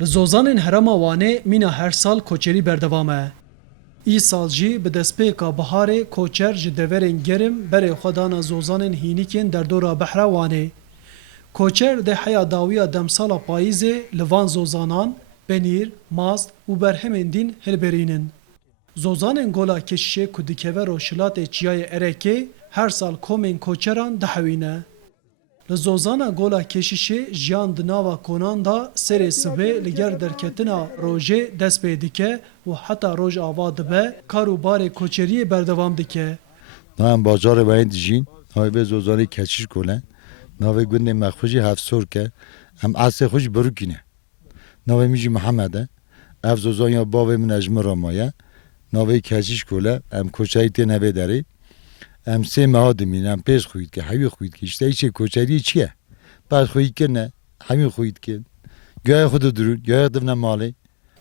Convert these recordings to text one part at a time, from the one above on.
Li Zozanên Herêma Wanê mîna her sal koçerî berdewam e. Îsal jî bi destpêka biharê koçer ji deverên germ berê xwe dana zozanên hînîkên derdora behra Wanê. Koçer de heya dawiya demsala payîzê li van zozanan, benîr, mast û berhemên din hilberînin. Zozanên Gola Keşişê ku dikeve roşilatê Çiyayê Erekê her sal komên koçeran dihewîne. Li Zozana Gola Keşişê jiyan di nava konan da serê sibê li ger derketina rojê dest pê dike û heta roj ava dibe kar û barê koçeriyê berdewam dike. Em bajarê wayê dijîn, hayvê Zozanê Keşiş kole, navê gundê me xwe jî hevsor ke, em esê xwe jî birûkîne. Navê min jî Mihemed e, ev Zozanya bavê min e ji min re maye, navê Keşiş kole, em koçerî tên hevê derê. Em sê meha dimîn, em pêş xwe dike, hewî xwe dike. İşte îşê koçeriyê çi ye? Pez xwe dikin ne, hemî xwe dikin. Gaya xwe didirûn, gaya dibne malê.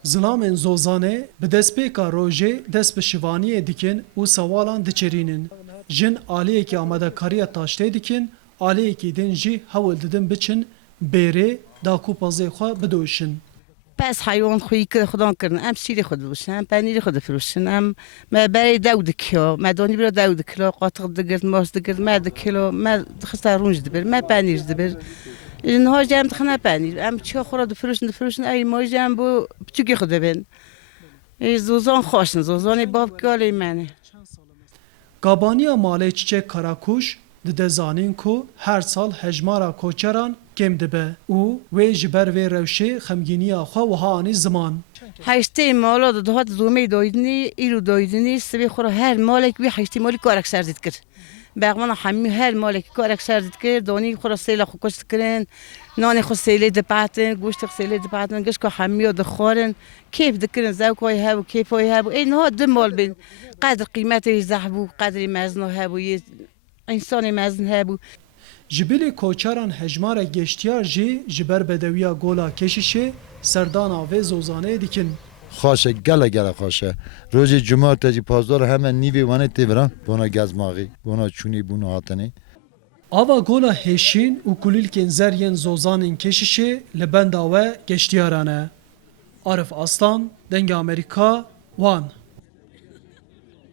Zilamên Zozanê bi destpêka rojê dest bi şivaniyê dikin û sewalan diçerînin. Jin aliyekî amadekariya taştê dikin, aliyekî din jî hewil didin biçin bêrê da ku pezê xwe bidoşin. Pes hayvan خویی که خدا کردن ام سیری خود بوشن پنیر خود فروشن ام ما برای داود کیلو ما دونی برای داود کیلو قاطق دگرد ماس دگرد ما دکیلو ما خسته رونج دبر ما پنیر دبر اینها جام دخنه پنیر ام چی خورد فروشن ای ما جام بو بچگی خود بین زوزان خوشن زوزان باب کالی منه Gabaniya malê çiçek Karakuş dide zanîn ku her sal hejmara koçeran kêm dibe û wê ji ber vê rewşê xemgîniya xwe wiha anî ziman. هشته مالا دو هات زومی دایدنی ایرو دایدنی سبی خورا هر مالک بی هشته مالی کارک سردید کرد. بگمان همی هر مالک کارک سردید کرد دانی خورا سیل خو کشت کردن نان خو سیل دپاتن گوشت سیل دپاتن گش که همی دخورن کیف دکرن زوج های هبو کیف های هبو این ها دم مال بین قدر قیمت زحبو قدر مزن هبو یه انسان مزن هبو Ji bilê koçeran hejmarek geştiyar jî ji ber bedewiya Gola Keşişê serdana vê zozanê dikin. Xaşe, gele gele xaşe. Rojê cumartecî pazdar hemen nîvê wanê tê viran, bona gezmaxî, bona çûnî bûna hatinê. Ava Gola Hêşîn û kulîlkên zer yên zozanên Keşişê li benda we geştiyaran e. Arif Aslan, Dengê Amerîka, Wan.